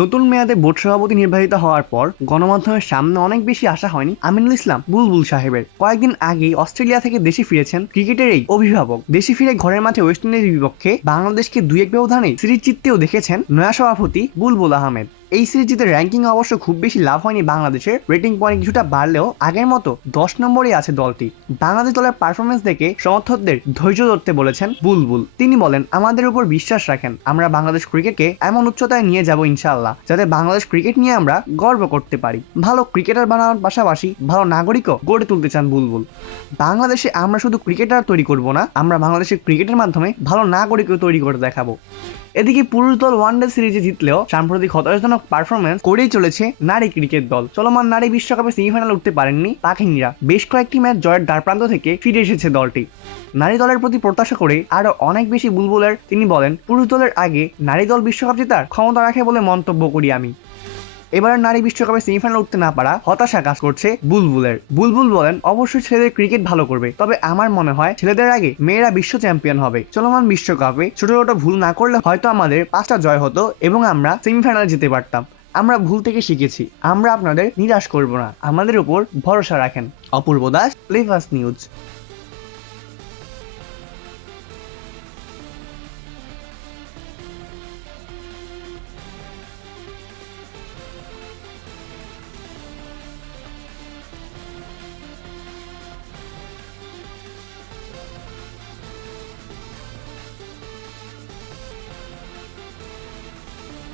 নতুন মেয়াদে বোর্ড সভাপতি নির্বাচিত হওয়ার পর গণমাধ্যমের সামনে অনেক বেশি আশা হয়নি আমিনুল ইসলাম বুলবুল সাহেবের। কয়েকদিন আগেই অস্ট্রেলিয়া থেকে দেশে ফিরেছেন ক্রিকেটের এই অভিভাবক। দেশে ফিরে ঘরের মাঠে ওয়েস্ট ইন্ডিজের বিপক্ষে বাংলাদেশকে 2-1 ব্যবধানে সিরিজ জিততেও দেখেছেন নয়া সভাপতি বুলবুল আহমেদ। এই সিরিজ জিতে র্যাঙ্কিং অবশ্য খুব বেশি লাভ হয়নি বাংলাদেশের, রেটিং পয়েন্ট কিছুটা বাড়লেও আগের মতো 10 নম্বরে আছে দলটি। বাংলাদেশ দলের পারফরমেন্স দেখে সমর্থকদের ধৈর্য ধরতে বলেছেন বুলবুল। তিনি বলেন, আমাদের উপর বিশ্বাস রাখেন, আমরা বাংলাদেশ ক্রিকেটকে এমন উচ্চতায় নিয়ে যাব ইনশাআল্লাহ, যাতে বাংলাদেশ ক্রিকেট নিয়ে আমরা গর্ব করতে পারি। ভালো ক্রিকেটার বানানোর পাশাপাশি ভালো নাগরিকও গড়ে তুলতে চান বুলবুল। বাংলাদেশে আমরা শুধু ক্রিকেটার তৈরি করব না, আমরা বাংলাদেশের ক্রিকেটের মাধ্যমে ভালো নাগরিকও তৈরি করে দেখাবো। এদিকে পুরুষ দল ওয়ানডে সিরিজে জিতলেও সাম্প্রতিক হতাশাজনক পারফরমেন্স করেই চলেছে নারী ক্রিকেট দল। চলমান নারী বিশ্বকাপে সেমিফাইনাল উঠতে পারেননি পাখিনীরা। বেশ কয়েকটি ম্যাচ জয়ের দ্বারপ্রান্ত থেকে ফিরে এসেছে দলটি। নারী দলের প্রতি প্রত্যাশা করে আরো অনেক বেশি বুলবুলের তিনি বলেন, পুরুষ দলের আগে নারী দল বিশ্বকাপ জেতার ক্ষমতা রাখে বলে মন্তব্য করি আমি। এবারের নারী বিশ্বকাপে সেমিফাইনাল উঠতে না পারা হতাশা কাজ করছে বুলবুলের। বুলবুল বলেন, অবশ্যই ছেলেদের ক্রিকেট ভালো করবে, তবে আমার মনে হয় ছেলেদের আগে মেয়েরা বিশ্ব চ্যাম্পিয়ন হবে। চলমান বিশ্বকাপে ছোট ছোট ভুল না করলে হয়তো আমাদের 5টা জয় হতো এবং আমরা সেমিফাইনাল যেতে পারতাম। আমরা ভুল থেকে শিখেছি, আমরা আপনাদের নিরাশ করব না, আমাদের উপর ভরসা রাখেন। অপূর্ব দাস, প্লে ফার্স্ট নিউজ।